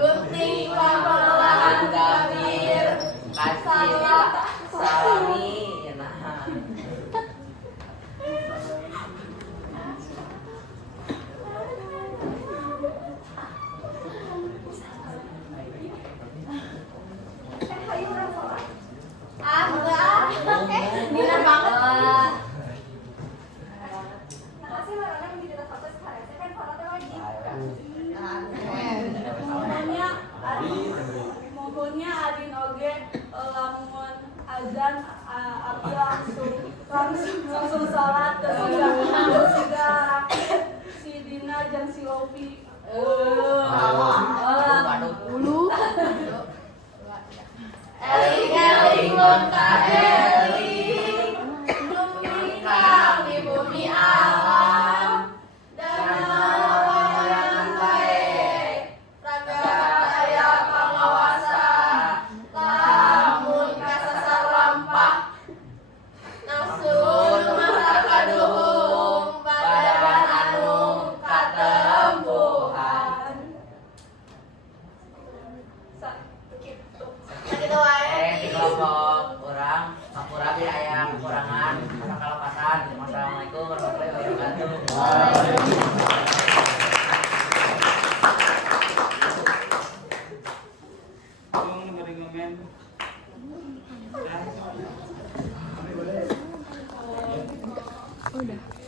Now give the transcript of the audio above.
Gunting pengolahan gambir salami nah. Bener banget. Mohonnya adin oge lamun azan abdi langsung salat si Dina jeung si Lopi. Eling-eling mun kaeling lumingkang di bumi alam dan bae ragana aya pangawasa lamun kasasar lampah nafsu mah kaduhung badan anu katempuhan sakitu wae di kelompok urang kapura bi aya kekurangan asa kalapasan. Wassalamualaikum warahmatullahi wabarakatuh. Udah.